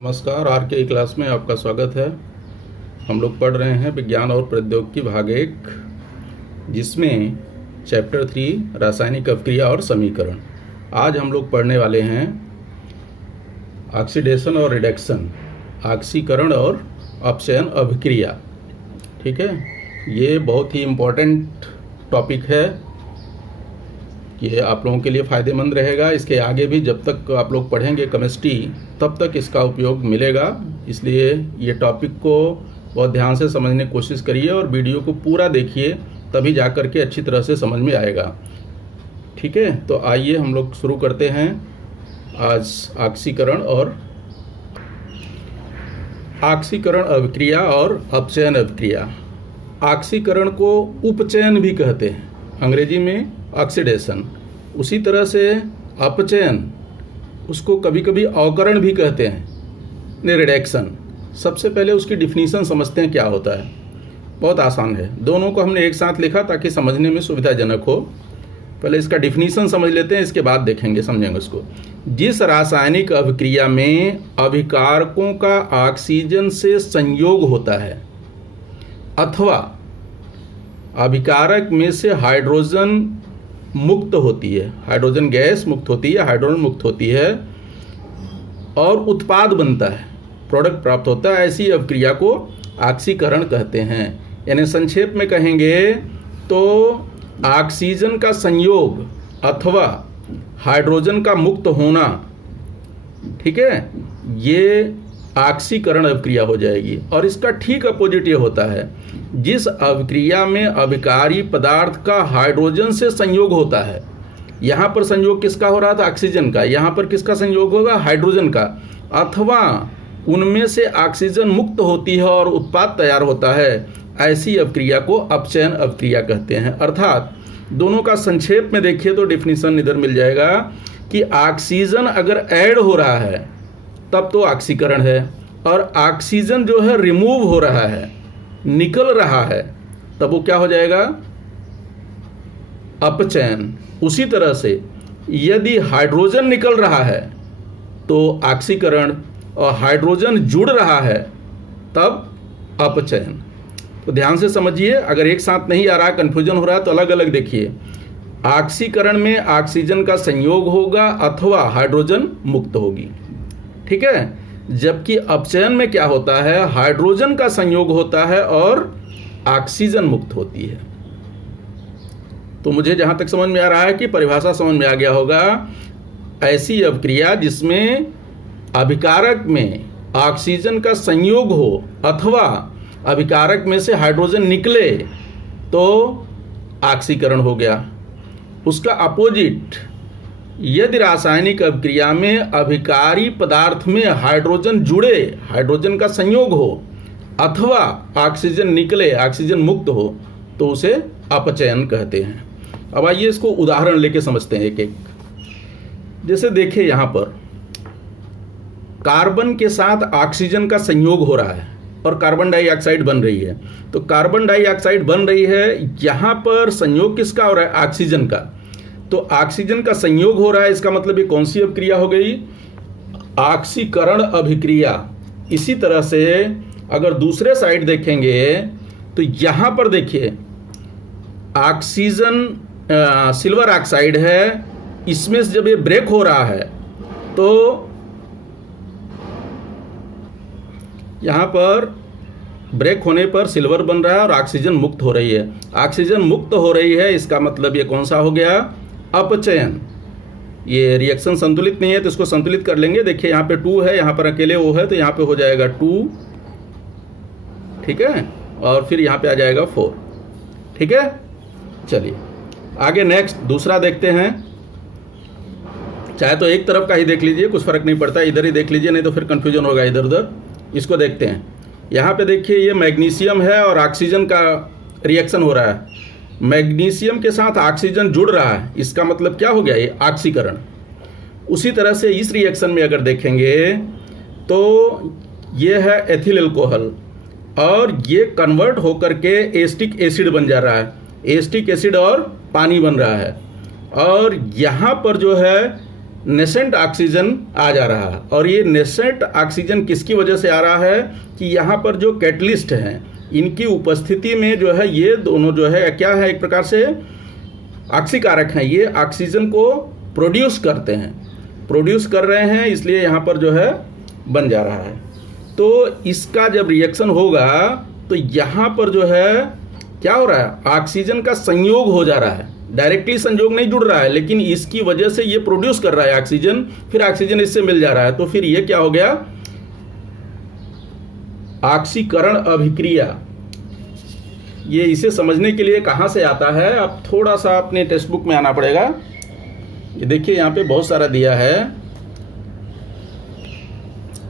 नमस्कार। आर के क्लास में आपका स्वागत है। हम लोग पढ़ रहे हैं विज्ञान और प्रौद्योगिकी भाग 1, जिसमें चैप्टर 3 रासायनिक अभिक्रिया और समीकरण। आज हम लोग पढ़ने वाले हैं ऑक्सीडेशन और रिडक्शन, ऑक्सीकरण और अपचयन अभिक्रिया। ठीक है, ये बहुत ही इम्पोर्टेंट टॉपिक है। ये आप लोगों के लिए फ़ायदेमंद रहेगा। इसके आगे भी जब तक आप लोग पढ़ेंगे केमिस्ट्री, तब तक इसका उपयोग मिलेगा। इसलिए ये टॉपिक को बहुत ध्यान से समझने की कोशिश करिए और वीडियो को पूरा देखिए, तभी जा कर के अच्छी तरह से समझ में आएगा। ठीक है, तो आइए हम लोग शुरू करते हैं आज ऑक्सीकरण अभिक्रिया और अपचयन अभिक्रिया। ऑक्सीकरण को उपचयन भी कहते हैं, अंग्रेजी में ऑक्सीडेशन। उसी तरह से अपचयन, उसको कभी कभी अवकरण भी कहते हैं, रिडक्शन। सबसे पहले उसकी डिफिनीशन समझते हैं क्या होता है। बहुत आसान है, दोनों को हमने एक साथ लिखा ताकि समझने में सुविधाजनक हो। पहले इसका डिफिनीशन समझ लेते हैं, इसके बाद देखेंगे, समझेंगे उसको। जिस रासायनिक अभिक्रिया में अभिकारकों का ऑक्सीजन से संयोग होता है अथवा अभिकारक में से हाइड्रोजन मुक्त होती है, हाइड्रोजन गैस मुक्त होती है, हाइड्रोजन मुक्त होती है और उत्पाद बनता है, प्रोडक्ट प्राप्त होता है, ऐसी अभिक्रिया को ऑक्सीकरण कहते हैं। यानी संक्षेप में कहेंगे तो ऑक्सीजन का संयोग अथवा हाइड्रोजन का मुक्त होना, ठीक है, ये ऑक्सीकरण अभिक्रिया हो जाएगी। और इसका ठीक अपोजिट ये होता है, जिस अभिक्रिया में अभिकारी पदार्थ का हाइड्रोजन से संयोग होता है। यहाँ पर संयोग किसका हो रहा था? ऑक्सीजन का। यहाँ पर किसका संयोग होगा? हाइड्रोजन का। अथवा उनमें से ऑक्सीजन मुक्त होती है और उत्पाद तैयार होता है, ऐसी अभिक्रिया को अपचयन अभिक्रिया कहते हैं। अर्थात दोनों का संक्षेप में देखिए तो डिफिनीशन इधर मिल जाएगा कि ऑक्सीजन अगर ऐड हो रहा है तब तो ऑक्सीकरण है, और ऑक्सीजन जो है रिमूव हो रहा है, निकल रहा है, तब वो क्या हो जाएगा? अपचयन। उसी तरह से यदि हाइड्रोजन निकल रहा है तो ऑक्सीकरण, और हाइड्रोजन जुड़ रहा है तब अपचयन। तो ध्यान से समझिए, अगर एक साथ नहीं आ रहा, कंफ्यूजन हो रहा है तो अलग अलग देखिए। ऑक्सीकरण में ऑक्सीजन का संयोग होगा अथवा हाइड्रोजन मुक्त होगी, ठीक है। जबकि अपचयन में क्या होता है? हाइड्रोजन का संयोग होता है और ऑक्सीजन मुक्त होती है। तो मुझे जहां तक समझ में आ रहा है कि परिभाषा समझ में आ गया होगा, ऐसी अभिक्रिया जिसमें अभिकारक में ऑक्सीजन का संयोग हो अथवा अभिकारक में से हाइड्रोजन निकले तो ऑक्सीकरण हो गया। उसका अपोजिट, यदि रासायनिक अभिक्रिया में अभिकारी पदार्थ में हाइड्रोजन जुड़े, हाइड्रोजन का संयोग हो अथवा ऑक्सीजन निकले, ऑक्सीजन मुक्त हो, तो उसे अपचयन कहते हैं। अब आइए इसको उदाहरण लेके समझते हैं एक एक। जैसे देखिए, यहाँ पर कार्बन के साथ ऑक्सीजन का संयोग हो रहा है और कार्बन डाइऑक्साइड बन रही है। तो कार्बन डाइऑक्साइड बन रही है, यहाँ पर संयोग किसका हो रहा है? ऑक्सीजन का। तो ऑक्सीजन का संयोग हो रहा है, इसका मतलब ये कौन सी अभिक्रिया हो गई? ऑक्सीकरण अभिक्रिया। इसी तरह से अगर दूसरे साइड देखेंगे तो यहां पर देखिए, ऑक्सीजन सिल्वर ऑक्साइड है, इसमें से जब ये ब्रेक हो रहा है तो यहां पर ब्रेक होने पर सिल्वर बन रहा है और ऑक्सीजन मुक्त हो रही है। ऑक्सीजन मुक्त हो रही है, इसका मतलब ये कौन सा हो गया? अपचयन। ये रिएक्शन संतुलित नहीं है तो इसको संतुलित कर लेंगे। देखिए यहाँ पे 2 है, यहाँ पर अकेले O है, तो यहाँ पे हो जाएगा 2, ठीक है, और फिर यहाँ पे आ जाएगा 4, ठीक है। चलिए आगे नेक्स्ट दूसरा देखते हैं। चाहे तो एक तरफ का ही देख लीजिए, कुछ फर्क नहीं पड़ता, इधर ही देख लीजिए, नहीं तो फिर कंफ्यूजन होगा इधर उधर। इसको देखते हैं। यहाँ पे देखिए, ये मैग्नीशियम है और ऑक्सीजन का रिएक्शन हो रहा है। मैग्नीशियम के साथ ऑक्सीजन जुड़ रहा है, इसका मतलब क्या हो गया? ये ऑक्सीकरण। उसी तरह से इस रिएक्शन में अगर देखेंगे तो ये है एथिल अल्कोहल और ये कन्वर्ट होकर के एसिटिक एसिड बन जा रहा है। एसिटिक एसिड और पानी बन रहा है, और यहाँ पर जो है नेसेंट ऑक्सीजन आ जा रहा है। और ये नेसेंट ऑक्सीजन किसकी वजह से आ रहा है कि यहाँ पर जो कैटलिस्ट हैं इनकी उपस्थिति में जो है ये दोनों जो है क्या है, एक प्रकार से ऑक्सीकारक हैं, ये ऑक्सीजन को प्रोड्यूस करते हैं, प्रोड्यूस कर रहे हैं, इसलिए यहाँ पर जो है बन जा रहा है। तो इसका जब रिएक्शन होगा तो यहाँ पर जो है क्या हो रहा है, ऑक्सीजन का संयोग हो जा रहा है, डायरेक्टली संयोग नहीं जुड़ रहा है, लेकिन इसकी वजह से ये प्रोड्यूस कर रहा है ऑक्सीजन, फिर ऑक्सीजन इससे मिल जा रहा है, तो फिर ये क्या हो गया, ऑक्सीकरण अभिक्रिया। ये इसे समझने के लिए कहाँ से आता है, अब थोड़ा सा अपने टेक्स्ट बुक में आना पड़ेगा। ये देखिए यहाँ पे बहुत सारा दिया है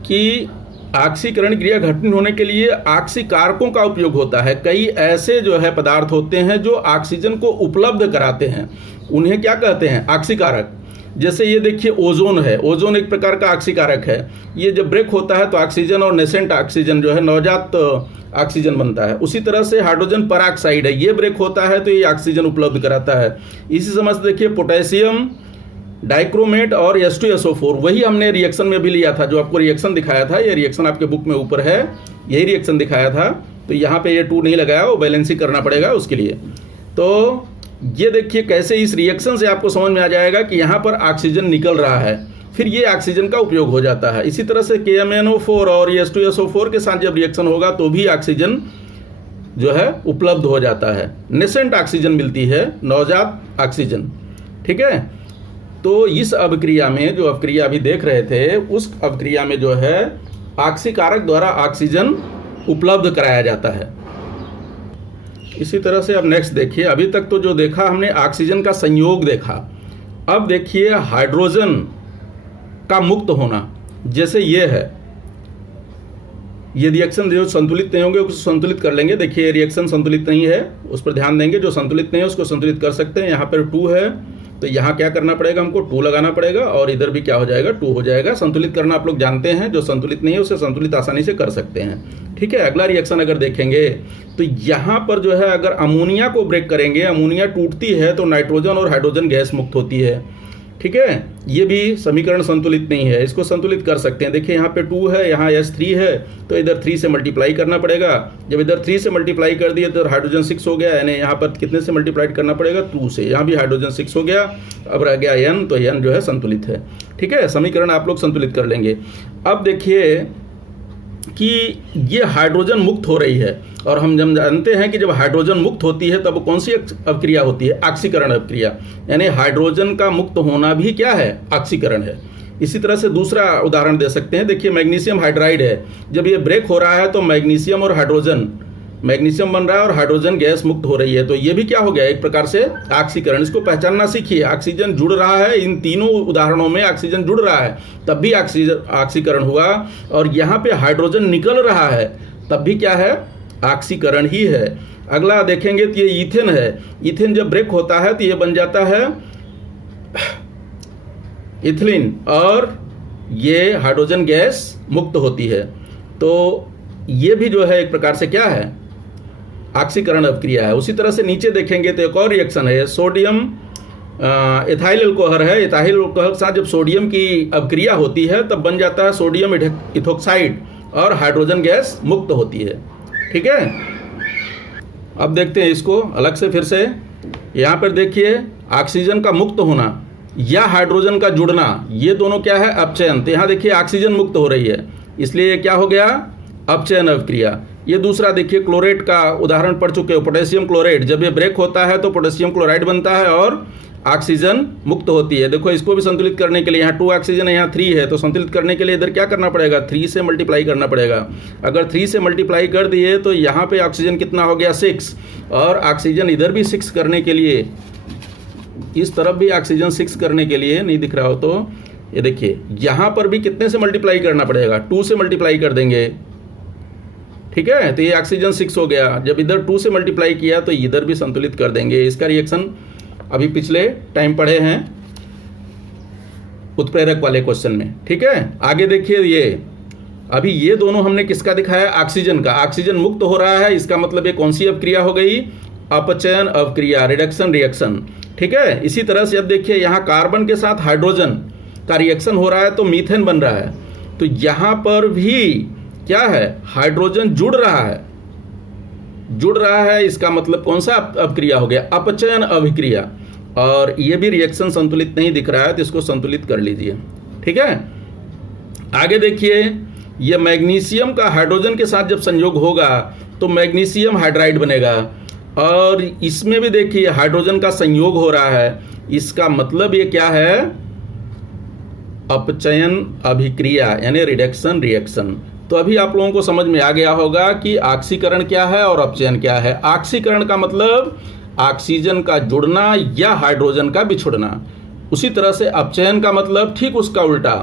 कि ऑक्सीकरण क्रिया घटित होने के लिए ऑक्सीकारकों का उपयोग होता है। कई ऐसे जो है पदार्थ होते हैं जो ऑक्सीजन को उपलब्ध कराते हैं, उन्हें क्या कहते हैं, ऑक्सीकारक। जैसे ये देखिए ओजोन है, ओजोन एक प्रकार का ऑक्सीकारक है। ये जब ब्रेक होता है तो ऑक्सीजन और नेसेंट ऑक्सीजन जो है नवजात ऑक्सीजन बनता है। उसी तरह से हाइड्रोजन पेरोक्साइड है, ये ब्रेक होता है तो ये ऑक्सीजन उपलब्ध कराता है। इसी समझ से देखिए पोटेशियम डाइक्रोमेट और H2SO4, वही हमने रिएक्शन में भी लिया था, जो आपको रिएक्शन दिखाया था, ये रिएक्शन आपके बुक में ऊपर है, यही रिएक्शन दिखाया था। तो यहाँ पे ये 2 नहीं लगाया, वो बैलेंसिंग करना पड़ेगा उसके लिए। तो ये देखिए कैसे इस रिएक्शन से आपको समझ में आ जाएगा कि यहाँ पर ऑक्सीजन निकल रहा है, फिर ये ऑक्सीजन का उपयोग हो जाता है। इसी तरह से KMnO4 और H2SO4 के साथ जब रिएक्शन होगा तो भी ऑक्सीजन जो है उपलब्ध हो जाता है, नेसेंट ऑक्सीजन मिलती है, नवजात ऑक्सीजन। ठीक है, तो इस अभिक्रिया में जो अभिक्रिया अभी देख रहे थे, उस अभिक्रिया में जो है ऑक्सीकारक द्वारा ऑक्सीजन उपलब्ध कराया जाता है। इसी तरह से अब नेक्स्ट देखिए, अभी तक तो जो देखा हमने ऑक्सीजन का संयोग देखा, अब देखिए हाइड्रोजन का मुक्त होना। जैसे ये है, ये रिएक्शन जो संतुलित नहीं होंगे उसको संतुलित कर लेंगे। देखिए रिएक्शन संतुलित नहीं है, उस पर ध्यान देंगे, जो संतुलित नहीं है उसको संतुलित कर सकते हैं। यहाँ पर 2 है तो यहाँ क्या करना पड़ेगा, हमको 2 लगाना पड़ेगा, और इधर भी क्या हो जाएगा, 2 हो जाएगा। संतुलित करना आप लोग जानते हैं, जो संतुलित नहीं है उसे संतुलित आसानी से कर सकते हैं। ठीक है, अगला रिएक्शन अगर देखेंगे तो यहाँ पर जो है अगर अमोनिया को ब्रेक करेंगे, अमोनिया टूटती है तो नाइट्रोजन और हाइड्रोजन गैस मुक्त होती है। ठीक है, ये भी समीकरण संतुलित नहीं है, इसको संतुलित कर सकते हैं। देखिए यहाँ पे 2 है, यहाँ H3 है, तो इधर 3 से मल्टीप्लाई करना पड़ेगा। जब इधर 3 से मल्टीप्लाई कर दिए तो हाइड्रोजन 6 हो गया, यानी यहाँ पर कितने से मल्टीप्लाई करना पड़ेगा, 2 से। यहाँ भी हाइड्रोजन 6 हो गया, अब रह गया N, तो N जो है संतुलित है। ठीक है, समीकरण आप लोग संतुलित कर लेंगे। अब देखिए कि ये हाइड्रोजन मुक्त हो रही है, और हम जब जानते हैं कि जब हाइड्रोजन मुक्त होती है तब कौन सी अभिक्रिया होती है, ऑक्सीकरण अभिक्रिया। यानी हाइड्रोजन का मुक्त होना भी क्या है, ऑक्सीकरण है। इसी तरह से दूसरा उदाहरण दे सकते हैं। देखिए मैग्नीशियम हाइड्राइड है, जब ये ब्रेक हो रहा है तो मैग्नीशियम और हाइड्रोजन, मैग्नीशियम बन रहा है और हाइड्रोजन गैस मुक्त हो रही है, तो ये भी क्या हो गया, एक प्रकार से ऑक्सीकरण। इसको पहचानना सीखिए, ऑक्सीजन जुड़ रहा है, इन तीनों उदाहरणों में ऑक्सीजन जुड़ रहा है तब भी ऑक्सीकरण हुआ, और यहाँ पे हाइड्रोजन निकल रहा है तब भी क्या है, ऑक्सीकरण ही है। अगला देखेंगे तो ये ईथेन है, ईथेन जब ब्रेक होता है तो ये बन जाता है इथिलीन, और ये हाइड्रोजन गैस मुक्त होती है। तो ये भी जो है एक प्रकार से क्या है, ऑक्सीकरण अभिक्रिया है। उसी तरह से नीचे देखेंगे तो एक और रिएक्शन है, सोडियम एथाइल अल्कोहल है। एथाइल अल्कोहल के साथ जब सोडियम की अभिक्रिया होती है तब बन जाता है सोडियम इथोक्साइड, और हाइड्रोजन गैस मुक्त होती है। ठीक है, अब देखते हैं इसको अलग से फिर से। यहाँ पर देखिए ऑक्सीजन का मुक्त होना या हाइड्रोजन का जुड़ना, ये दोनों क्या है, अपचयन। तो यहाँ देखिए ऑक्सीजन मुक्त हो रही है, इसलिए ये क्या हो गया, अपचयन अभिक्रिया। ये दूसरा देखिए क्लोरेट का उदाहरण पढ़ चुके हो, पोटेशियम क्लोराइड, जब ये ब्रेक होता है तो पोटेशियम क्लोराइड बनता है और ऑक्सीजन मुक्त होती है। देखो इसको भी संतुलित करने के लिए, यहाँ 2 ऑक्सीजन है, यहाँ 3 है, तो संतुलित करने के लिए इधर क्या करना पड़ेगा, 3 से मल्टीप्लाई करना पड़ेगा। अगर 3 से मल्टीप्लाई कर दिए तो यहाँ पे ऑक्सीजन कितना हो गया, 6, और ऑक्सीजन इधर भी 6 करने के लिए, इस तरफ भी ऑक्सीजन 6 करने के लिए, नहीं दिख रहा हो तो ये देखिए यहाँ पर भी कितने से मल्टीप्लाई करना पड़ेगा, 2 से मल्टीप्लाई कर देंगे। ठीक है, तो ये ऑक्सीजन 6 हो गया, जब इधर 2 से मल्टीप्लाई किया तो इधर भी संतुलित कर देंगे। इसका रिएक्शन अभी पिछले टाइम पढ़े हैं उत्प्रेरक वाले क्वेश्चन में। ठीक है, आगे देखिए, ये अभी ये दोनों हमने किसका दिखाया, ऑक्सीजन का। ऑक्सीजन मुक्त हो रहा है, इसका मतलब ये कौन सी अभिक्रिया हो गई, अपचयन अभिक्रिया, रिडक्शन रिएक्शन। ठीक है, इसी तरह से अब देखिए यहाँ कार्बन के साथ हाइड्रोजन, का रिएक्शन हो रहा है तो मीथेन बन रहा है। तो यहाँ पर भी क्या है, हाइड्रोजन जुड़ रहा है, जुड़ रहा है। इसका मतलब कौन सा अभिक्रिया हो गया, अपचयन अभिक्रिया। और ये भी रिएक्शन संतुलित नहीं दिख रहा है तो इसको संतुलित कर लीजिए। ठीक है, आगे देखिए, ये मैग्नीशियम का हाइड्रोजन के साथ जब संयोग होगा तो मैग्नीशियम हाइड्राइड बनेगा। और इसमें भी देखिए हाइड्रोजन का संयोग हो रहा है, इसका मतलब ये क्या है, अपचयन अभिक्रिया यानी रिडक्शन रिएक्शन। तो अभी आप लोगों को समझ में आ गया होगा कि ऑक्सीकरण क्या है और अपचयन क्या है। ऑक्सीकरण का मतलब ऑक्सीजन का जुड़ना या हाइड्रोजन का बिछुड़ना। उसी तरह से अपचयन का मतलब ठीक उसका उल्टा,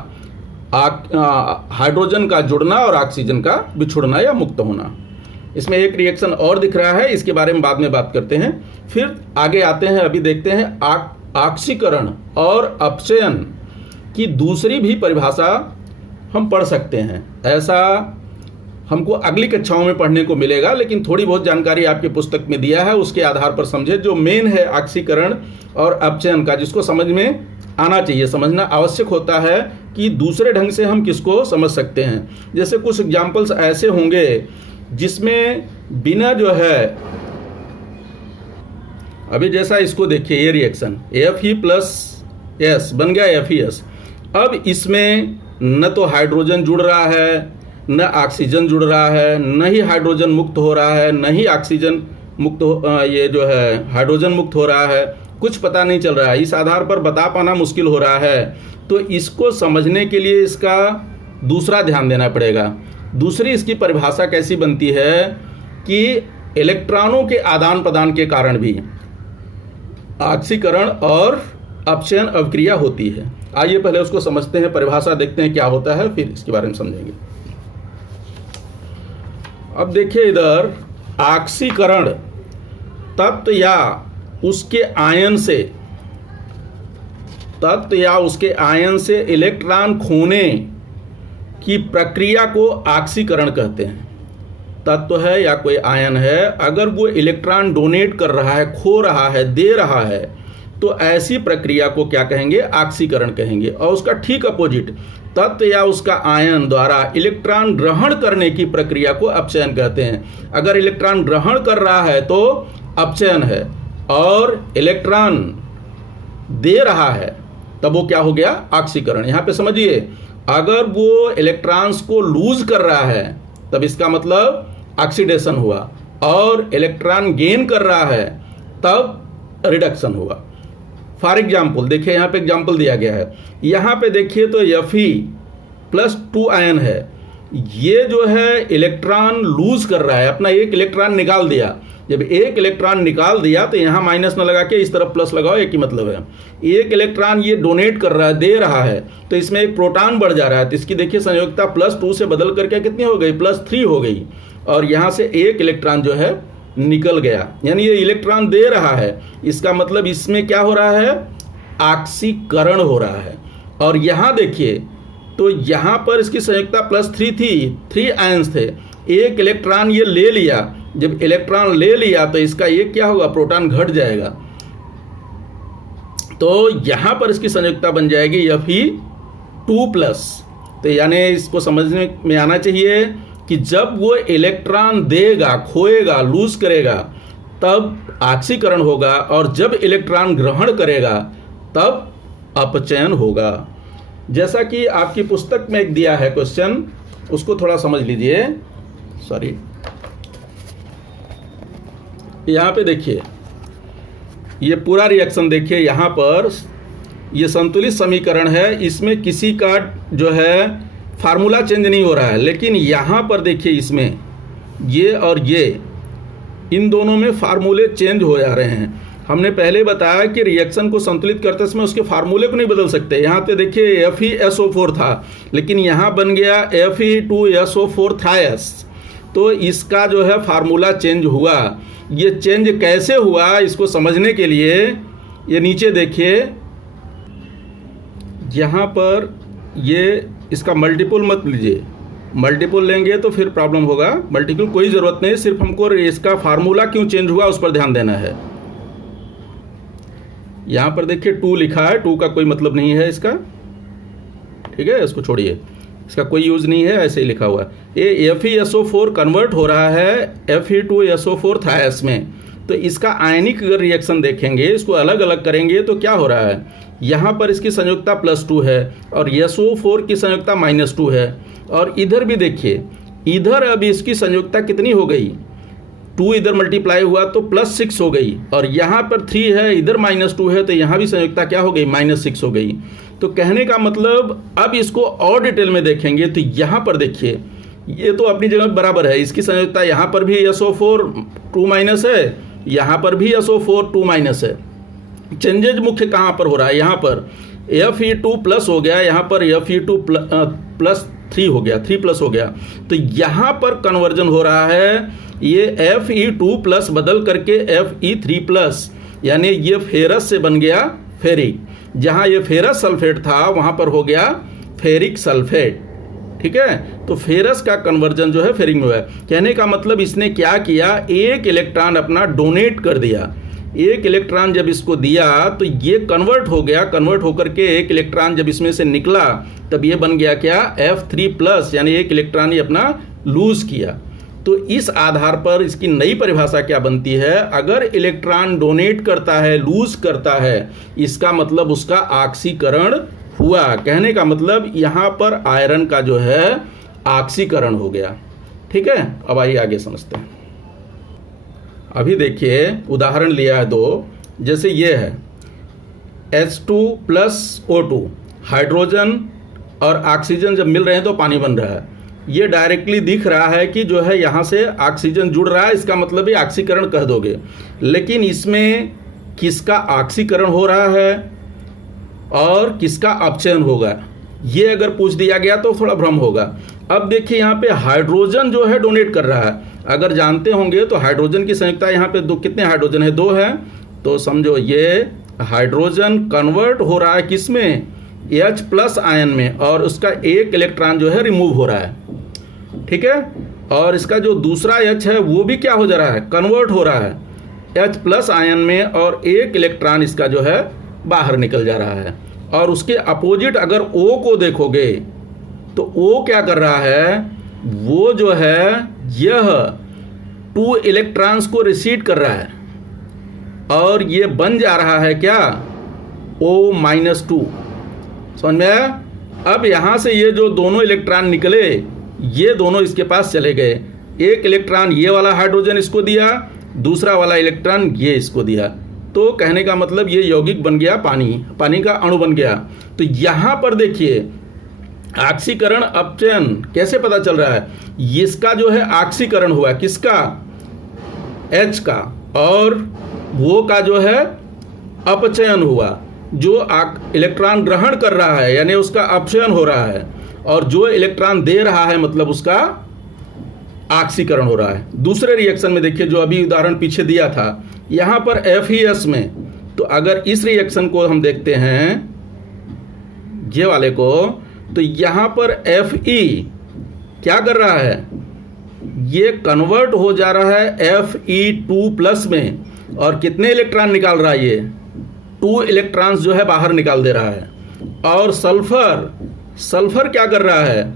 हाइड्रोजन का जुड़ना और ऑक्सीजन का बिछुड़ना या मुक्त होना। इसमें एक रिएक्शन और दिख रहा है, इसके बारे में बाद में बात करते हैं। फिर आगे आते हैं, अभी देखते हैं ऑक्सीकरण और अपचयन की दूसरी भी परिभाषा हम पढ़ सकते हैं। ऐसा हमको अगली कक्षाओं में पढ़ने को मिलेगा, लेकिन थोड़ी बहुत जानकारी आपकी पुस्तक में दिया है, उसके आधार पर समझे। जो मेन है ऑक्सीकरण और अपचयन का, जिसको समझ में आना चाहिए, समझना आवश्यक होता है कि दूसरे ढंग से हम किसको समझ सकते हैं। जैसे कुछ एग्जाम्पल्स ऐसे होंगे जिसमें बिना जो है, अभी जैसा इसको देखिए, ये रिएक्शन Fe+S बन गया FeS। अब इसमें न तो हाइड्रोजन जुड़ रहा है, न ऑक्सीजन जुड़ रहा है, न ही हाइड्रोजन मुक्त हो रहा है, न ही ऑक्सीजन मुक्त ये जो है हाइड्रोजन मुक्त हो रहा है, कुछ पता नहीं चल रहा है। इस आधार पर बता पाना मुश्किल हो रहा है। तो इसको समझने के लिए इसका दूसरा ध्यान देना पड़ेगा। दूसरी इसकी परिभाषा कैसी बनती है कि इलेक्ट्रॉनों के आदान प्रदान के कारण भी ऑक्सीकरण और अपचयन अभिक्रिया होती है। आइए पहले उसको समझते हैं, परिभाषा देखते हैं क्या होता है, फिर इसके बारे में समझेंगे। अब देखिए इधर, ऑक्सीकरण तत्व या उसके आयन से इलेक्ट्रॉन खोने की प्रक्रिया को ऑक्सीकरण कहते हैं। तत्व है या कोई आयन है, अगर वो इलेक्ट्रॉन डोनेट कर रहा है, खो रहा है, दे रहा है, तो ऐसी प्रक्रिया को क्या कहेंगे, ऑक्सीकरण कहेंगे। और उसका ठीक अपोजिट, तत्व या उसका आयन द्वारा इलेक्ट्रॉन ग्रहण करने की प्रक्रिया को अपचयन कहते हैं। अगर इलेक्ट्रॉन ग्रहण कर रहा है तो अपचयन है, और इलेक्ट्रॉन दे रहा है तब वो क्या हो गया, ऑक्सीकरण। यहाँ पे समझिए, अगर वो इलेक्ट्रॉन्स को लूज कर रहा है तब इसका मतलब ऑक्सीडेशन हुआ, और इलेक्ट्रॉन गेन कर रहा है तब रिडक्शन हुआ। फॉर एग्जाम्पल देखिए, यहाँ पे एग्जाम्पल दिया गया है, यहाँ पे देखिए तो Fe+2 आयन है। ये जो है इलेक्ट्रॉन लूज कर रहा है, अपना एक इलेक्ट्रॉन निकाल दिया। जब एक इलेक्ट्रॉन निकाल दिया तो यहाँ माइनस न लगा के इस तरफ प्लस लगाओ, एक ही मतलब है। एक इलेक्ट्रॉन ये डोनेट कर रहा है, दे रहा है, तो इसमें एक प्रोटॉन बढ़ जा रहा है, तो इसकी देखिए संयोजकता +2 से बदल करके कितनी हो गई, +3 हो गई। और यहाँ से एक इलेक्ट्रॉन जो है निकल गया, यानी ये इलेक्ट्रॉन दे रहा है, इसका मतलब इसमें क्या हो रहा है, ऑक्सीकरण हो रहा है। और यहाँ देखिए तो यहाँ पर इसकी संयोजकता +3 थी, 3 आयन्स थे, एक इलेक्ट्रॉन ये ले लिया। जब इलेक्ट्रॉन ले लिया तो इसका एक क्या होगा, प्रोटॉन घट जाएगा। तो यहाँ पर इसकी संयोजकता बन जाएगी Fe2+। तो यानी इसको समझने में आना चाहिए कि जब वो इलेक्ट्रॉन देगा, खोएगा, लूज करेगा, तब ऑक्सीकरण होगा, और जब इलेक्ट्रॉन ग्रहण करेगा तब अपचयन होगा। जैसा कि आपकी पुस्तक में एक दिया है क्वेश्चन, उसको थोड़ा समझ लीजिए। सॉरी, यहाँ पे देखिए, ये पूरा रिएक्शन देखिए, यहाँ पर ये संतुलित समीकरण है, इसमें किसी का जो है फार्मूला चेंज नहीं हो रहा है, लेकिन यहाँ पर देखिए इसमें ये और ये, इन दोनों में फार्मूले चेंज हो जा रहे हैं। हमने पहले बताया कि रिएक्शन को संतुलित करते समय उसके फार्मूले को नहीं बदल सकते। यहाँ पे देखिए FeSO4 था, लेकिन यहाँ बन गया Fe2SO4 तो इसका जो है फार्मूला चेंज हुआ। ये चेंज कैसे हुआ, इसको समझने के लिए ये नीचे देखिए, यहाँ पर ये इसका मल्टीपल मत लीजिए, मल्टीपल लेंगे तो फिर प्रॉब्लम होगा। मल्टीपल कोई ज़रूरत नहीं, सिर्फ हमको इसका फार्मूला क्यों चेंज हुआ उस पर ध्यान देना है। यहाँ पर देखिए 2 लिखा है, 2 का कोई मतलब नहीं है इसका, ठीक है, इसको छोड़िए, इसका कोई यूज़ नहीं है, ऐसे ही लिखा हुआ है। ये FeSO4 कन्वर्ट हो रहा है Fe2SO4 थायस में। तो इसका आयनिक अगर रिएक्शन देखेंगे, इसको अलग अलग करेंगे तो क्या हो रहा है, यहाँ पर इसकी संयुक्ता +2 है और SO4 की संयुक्ता -2 है। और इधर भी देखिए, इधर अभी इसकी संयुक्ता कितनी हो गई, 2 इधर मल्टीप्लाई हुआ तो +6 हो गई, और यहाँ पर 3 है, इधर -2 है, तो यहाँ भी संयुक्ता क्या हो गई, -6 हो गई। तो कहने का मतलब, अब इसको और डिटेल में देखेंगे तो यहाँ पर देखिए, ये तो अपनी जगह बराबर है, इसकी संयुक्ता यहाँ पर भी SO4 2- है, यहाँ पर भी SO4 2- है। चेंजेज मुख्य कहाँ पर हो रहा है, यहाँ पर Fe2+ हो गया, यहाँ पर Fe2+3 हो गया, 3+ हो गया। तो यहाँ पर कन्वर्जन हो रहा है, ये Fe2+ बदल करके Fe3+, यानी ये फेरस से बन गया फेरिक। जहाँ ये फेरस सल्फेट था वहाँ पर हो गया फेरिक सल्फेट। ठीक है, तो फेरस का कन्वर्जन जो है फेरिक में हुआ है। कहने का मतलब इसने क्या किया, एक इलेक्ट्रॉन अपना डोनेट कर दिया। एक इलेक्ट्रॉन जब इसको दिया तो ये कन्वर्ट हो गया, कन्वर्ट होकर के एक इलेक्ट्रॉन जब इसमें से निकला तब ये बन गया क्या, F3+, यानी एक इलेक्ट्रॉन ही अपना लूज किया। तो इस आधार पर इसकी नई परिभाषा क्या बनती है, अगर इलेक्ट्रॉन डोनेट करता है, लूज करता है, इसका मतलब उसका ऑक्सीकरण हुआ। कहने का मतलब यहाँ पर आयरन का जो है ऑक्सीकरण हो गया। ठीक है, अब आइए आगे समझते हैं। अभी देखिए उदाहरण लिया है 2, जैसे ये है H2+O2, हाइड्रोजन और ऑक्सीजन जब मिल रहे हैं तो पानी बन रहा है। ये डायरेक्टली दिख रहा है कि जो है यहाँ से ऑक्सीजन जुड़ रहा है, इसका मतलब ये ऑक्सीकरण कह दोगे। लेकिन इसमें किसका ऑक्सीकरण हो रहा है और किसका अपचयन होगा, ये अगर पूछ दिया गया तो थोड़ा भ्रम होगा। अब देखिए यहाँ पे हाइड्रोजन जो है डोनेट कर रहा है। अगर जानते होंगे तो हाइड्रोजन की संयुक्ता यहाँ पे कितने हाइड्रोजन है, 2 है। तो समझो ये हाइड्रोजन कन्वर्ट हो रहा है किसमें, H+ आयन में, और उसका एक इलेक्ट्रॉन जो है रिमूव हो रहा है। ठीक है, और इसका जो दूसरा H है वो भी क्या हो जा रहा है, कन्वर्ट हो रहा है H+ आयन में, और एक इलेक्ट्रॉन इसका जो है बाहर निकल जा रहा है। और उसके अपोजिट अगर O को देखोगे तो O क्या कर रहा है, वो जो है यह 2 इलेक्ट्रॉन्स को रिसीव कर रहा है, और ये बन जा रहा है क्या, O-2। समझ में आया। अब यहाँ से ये जो दोनों इलेक्ट्रॉन निकले, ये दोनों इसके पास चले गए। एक इलेक्ट्रॉन ये वाला हाइड्रोजन इसको दिया, दूसरा वाला इलेक्ट्रॉन ये इसको दिया। तो कहने का मतलब ये यौगिक बन गया पानी का अणु बन गया। तो यहाँ पर देखिए ऑक्सीकरण अपचयन कैसे पता चल रहा है, इसका जो है ऑक्सीकरण हुआ किसका, H का, और वो का जो है अपचयन हुआ। जो इलेक्ट्रॉन ग्रहण कर रहा है यानी उसका अपचयन हो रहा है, और जो इलेक्ट्रॉन दे रहा है मतलब उसका ऑक्सीकरण हो रहा है। दूसरे रिएक्शन में देखिए, जो अभी उदाहरण पीछे दिया था यहाँ पर FeS में, तो अगर इस रिएक्शन को हम देखते हैं ये वाले को, तो यहाँ पर Fe क्या कर रहा है, ये कन्वर्ट हो जा रहा है Fe2+ में, और कितने इलेक्ट्रॉन निकाल रहा है, ये 2 इलेक्ट्रॉन्स जो है बाहर निकाल दे रहा है। और सल्फर क्या कर रहा है,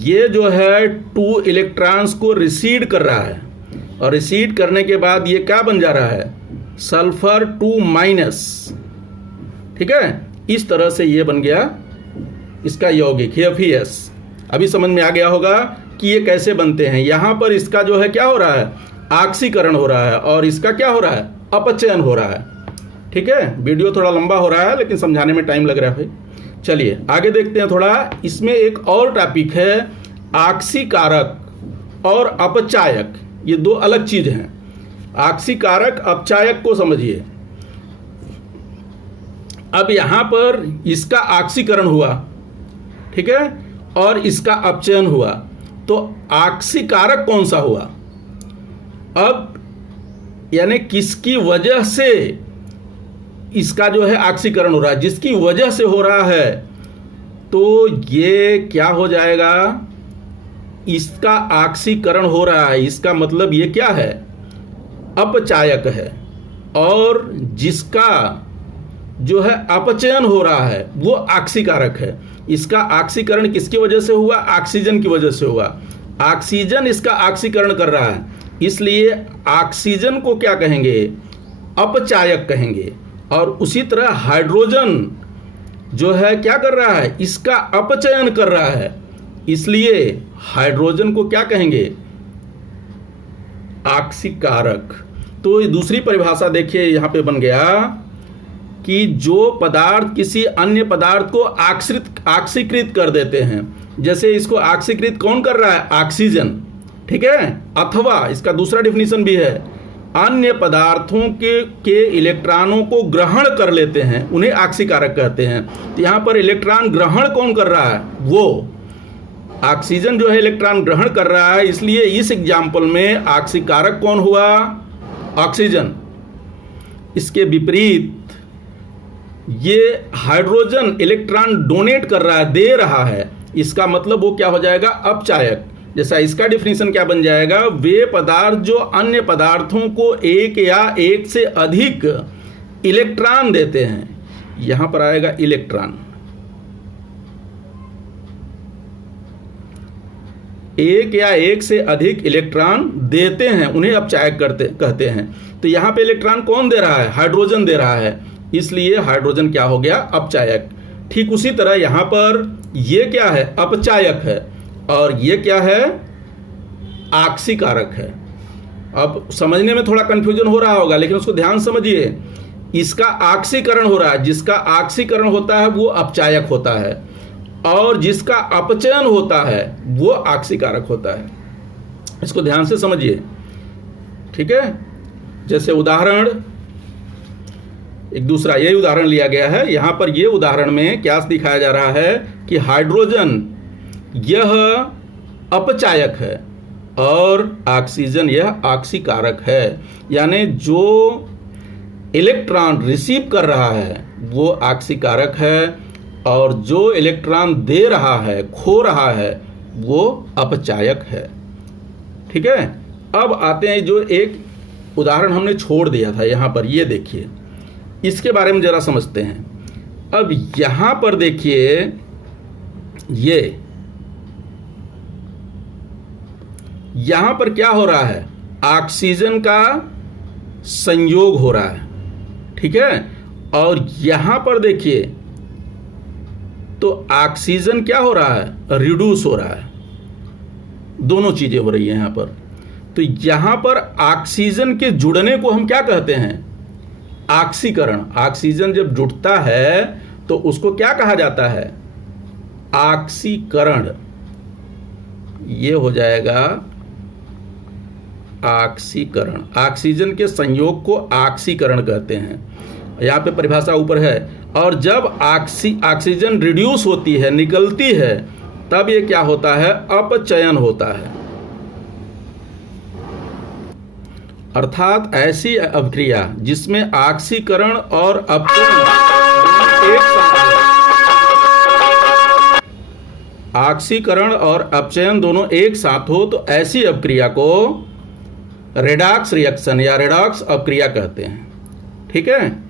ये जो है 2 इलेक्ट्रॉन्स को रिसीव कर रहा है, और रिसीव करने के बाद ये क्या बन जा रहा है, सल्फर 2-। ठीक है, इस तरह से ये बन गया इसका यौगिक FeS। अभी समझ में आ गया होगा कि ये कैसे बनते हैं। यहाँ पर इसका जो है क्या हो रहा है, ऑक्सीकरण हो रहा है, और इसका क्या हो रहा है, अपचयन हो रहा है। ठीक है, वीडियो थोड़ा लंबा हो रहा है लेकिन समझाने में टाइम लग रहा है भाई। चलिए आगे देखते हैं थोड़ा। इसमें एक और टॉपिक है ऑक्सीकारक और अपचायक, ये 2 अलग चीज हैं। ऑक्सीकारक अपचायक को समझिए। अब यहां पर इसका ऑक्सीकरण हुआ, ठीक है, और इसका अपचयन हुआ, तो ऑक्सीकारक कौन सा हुआ। अब यानी किसकी वजह से इसका जो है ऑक्सीकरण हो रहा है, जिसकी वजह से हो रहा है, तो ये क्या हो जाएगा, इसका ऑक्सीकरण हो रहा है, इसका मतलब ये क्या है, अपचायक है। और जिसका जो है अपचयन हो रहा है वो ऑक्सीकारक है। इसका ऑक्सीकरण किसकी वजह से हुआ? ऑक्सीजन की वजह से हुआ। ऑक्सीजन इसका ऑक्सीकरण कर रहा है, इसलिए ऑक्सीजन को क्या कहेंगे? अपचायक कहेंगे। और उसी तरह हाइड्रोजन जो है क्या कर रहा है? इसका अपचयन कर रहा है, इसलिए हाइड्रोजन को क्या कहेंगे? ऑक्सीकारक। तो दूसरी परिभाषा देखिए यहां पे बन गया कि जो पदार्थ किसी अन्य पदार्थ को ऑक्सीकृत कर देते हैं, जैसे इसको ऑक्सीकृत कौन कर रहा है? ऑक्सीजन, ठीक है। अथवा इसका दूसरा डिफिनीशन भी है, अन्य पदार्थों के इलेक्ट्रॉनों को ग्रहण कर लेते हैं, उन्हें ऑक्सीकारक कहते हैं। तो यहाँ पर इलेक्ट्रॉन ग्रहण कौन कर रहा है? वो ऑक्सीजन जो है इलेक्ट्रॉन ग्रहण कर रहा है, इसलिए इस एग्जाम्पल में ऑक्सीकारक कौन हुआ? ऑक्सीजन। इसके विपरीत ये हाइड्रोजन इलेक्ट्रॉन डोनेट कर रहा है, दे रहा है, इसका मतलब वो क्या हो जाएगा? अपचायक। जैसा इसका डिफिनीशन क्या बन जाएगा? वे पदार्थ जो अन्य पदार्थों को एक या एक से अधिक इलेक्ट्रॉन देते हैं, यहां पर आएगा इलेक्ट्रॉन। एक या एक से अधिक इलेक्ट्रॉन देते हैं, उन्हें अपचायक कहते हैं। तो यहां पे इलेक्ट्रॉन कौन दे रहा है? हाइड्रोजन दे रहा है, इसलिए हाइड्रोजन क्या हो गया? अपचायक। ठीक उसी तरह यहां पर ये क्या है? अपचायक है, और ये क्या है? ऑक्सीकारक है। अब समझने में थोड़ा कंफ्यूजन हो रहा होगा, लेकिन उसको ध्यान समझिए। इसका ऑक्सीकरण हो रहा है, जिसका ऑक्सीकरण होता है वो अपचायक होता है, और जिसका अपचयन होता है वो ऑक्सीकारक होता है। इसको ध्यान से समझिए, ठीक है। जैसे उदाहरण, एक दूसरा यही उदाहरण लिया गया है। यहां पर ये उदाहरण में क्या दिखाया जा रहा है कि हाइड्रोजन यह अपचायक है और ऑक्सीजन यह ऑक्सीकारक है। यानी जो इलेक्ट्रॉन रिसीव कर रहा है वो ऑक्सीकारक है, और जो इलेक्ट्रॉन दे रहा है, खो रहा है, वो अपचायक है। ठीक है। अब आते हैं जो एक उदाहरण हमने छोड़ दिया था यहां पर, ये देखिए, इसके बारे में जरा समझते हैं। अब यहां पर देखिए, ये यहां पर क्या हो रहा है? ऑक्सीजन का संयोग हो रहा है, ठीक है। और यहां पर देखिए तो ऑक्सीजन क्या हो रहा है? रिड्यूस हो रहा है। दोनों चीजें हो रही है यहां पर। तो यहां पर ऑक्सीजन के जुड़ने को हम क्या कहते हैं? ऑक्सीकरण। ऑक्सीजन जब जुड़ता है तो उसको क्या कहा जाता है? ऑक्सीकरण। ये हो जाएगा ऑक्सीकरण। ऑक्सीजन के संयोग को ऑक्सीकरण कहते हैं। यहाँ पे परिभाषा ऊपर है। और जब ऑक्सीजन रिड्यूस होती है, निकलती है, तब ये क्या होता है? अपचयन होता है। अर्थात ऐसी अभिक्रिया जिसमें ऑक्सीकरण और अपचयन एक साथ, ऑक्सीकरण और अपचयन दोनों एक साथ हो, तो ऐसी अभिक्रिया को रेडॉक्स रिएक्शन या रेडॉक्स अभिक्रिया कहते हैं। ठीक है।